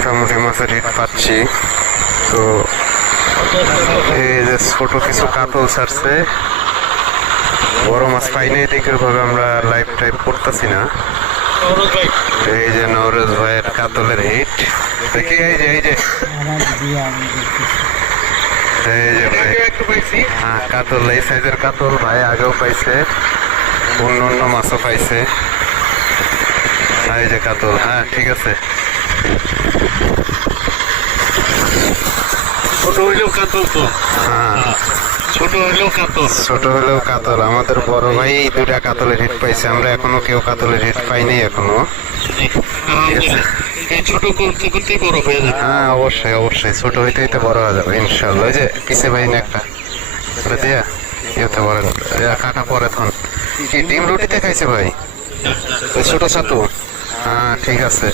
মোটামুটি মাছের হিট পাচ্ছি। তো এই যে ছোট কিছু কাতল ছাড়ছে, বড় মাছ পাইনি দেখে ভাবে আমরা লাইভ টাইপ করতেছি না। এই যে নওরোজ ভাইয়ের কাতলের হিট দেখি, এই যে এই যে হ্যাঁ কাতল, এই সাইজের কাতল ভাই আগেও পাইছে, অন্য অন্য মাছও পাইছে। এই যে কাতল, হ্যাঁ ঠিক আছে। ছোট হইলেও কাতল তো, হ্যাঁ ছোট হইলেও কাতল। ছোট হলেও কাতল। আমাদের বড় ভাই দুটা কাতলের হিট পাইছে, আমরা এখনো কেউ কাতলের হিট পাইনি এখনো। ঠিক আছে, এই ছোট করতে করতেই বড় হয়ে যাবে। হ্যাঁ অবশ্যই অবশ্যই, ছোট হইতে হইতে বড় হয়ে যাবে ইনশাল্লাহ। ওই যে কিসে ভাই না একটা দিয়া ইয়েতে বড় কাটা পরে তখন কি ডিম রুটিতে খাইছে ভাই ওই ছোট ছাতু। হ্যাঁ ঠিক আছে।